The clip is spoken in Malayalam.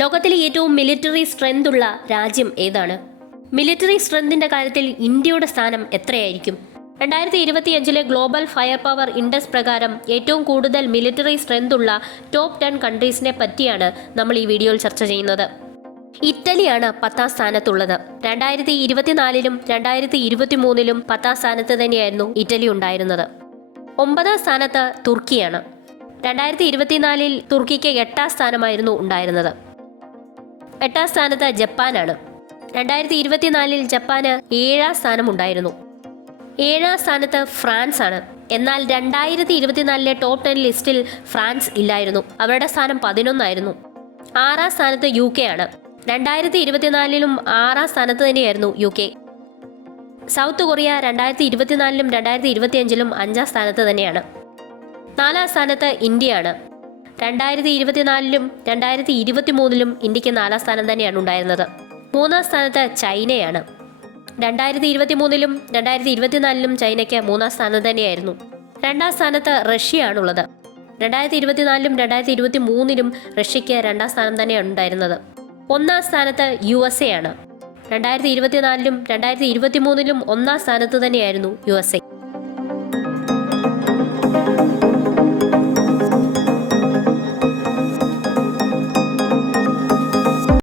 ലോകത്തിലെ ഏറ്റവും മിലിറ്ററി സ്ട്രെങ്ത് ഉള്ള രാജ്യം ഏതാണ്? മിലിറ്ററി സ്ട്രെങ്തിന്റെ കാര്യത്തിൽ ഇന്ത്യയുടെ സ്ഥാനം എത്രയായിരിക്കും? 2025 ഗ്ലോബൽ ഫയർ പവർ ഇൻഡെക്സ് പ്രകാരം ഏറ്റവും കൂടുതൽ മിലിറ്ററി സ്ട്രെങ്ത് ഉള്ള ടോപ്പ് 10 കൺട്രീസിനെ പറ്റിയാണ് നമ്മൾ ഈ വീഡിയോയിൽ ചർച്ച ചെയ്യുന്നത്. ഇറ്റലിയാണ് 10ാം സ്ഥാനത്തുള്ളത്. 2024 2023 10ാം സ്ഥാനത്ത് തന്നെയായിരുന്നു ഇറ്റലി ഉണ്ടായിരുന്നത്. 9ാം സ്ഥാനത്ത് തുർക്കിയാണ്. 2024 തുർക്കിക്ക് 8ാം സ്ഥാനമായിരുന്നു ഉണ്ടായിരുന്നത്. 8ാം സ്ഥാനത്ത് ജപ്പാനാണ്. 2024 ജപ്പാന് 7ാം സ്ഥാനം ഉണ്ടായിരുന്നു. 7ാം സ്ഥാനത്ത് ഫ്രാൻസ് ആണ്. എന്നാൽ 2024 ടോപ്പ് 10 ലിസ്റ്റിൽ ഫ്രാൻസ് ഇല്ലായിരുന്നു. അവരുടെ സ്ഥാനം 11 ആയിരുന്നു. 6ാം സ്ഥാനത്ത് UK ആണ്. 2024 6ാം സ്ഥാനത്ത് തന്നെയായിരുന്നു UK. സൗത്ത് കൊറിയ 2024 2025 5ാം സ്ഥാനത്ത് തന്നെയാണ്. 4ാം സ്ഥാനത്ത് ഇന്ത്യയാണ്. 2024 2023 ഇന്ത്യക്ക് 4ാം സ്ഥാനം തന്നെയാണ് ഉണ്ടായിരുന്നത്. 3ാം സ്ഥാനത്ത് ചൈനയാണ്. 2023 2024 ചൈനയ്ക്ക് 3ാം സ്ഥാനം തന്നെയായിരുന്നു. 2ാം സ്ഥാനത്ത് റഷ്യയാണുള്ളത്. 2024 2023 റഷ്യയ്ക്ക് 2ാം സ്ഥാനം തന്നെയാണ് ഉണ്ടായിരുന്നത്. 1ാം സ്ഥാനത്ത് USA ആണ്. 2024 2023 1ാം സ്ഥാനത്ത് തന്നെയായിരുന്നു USA.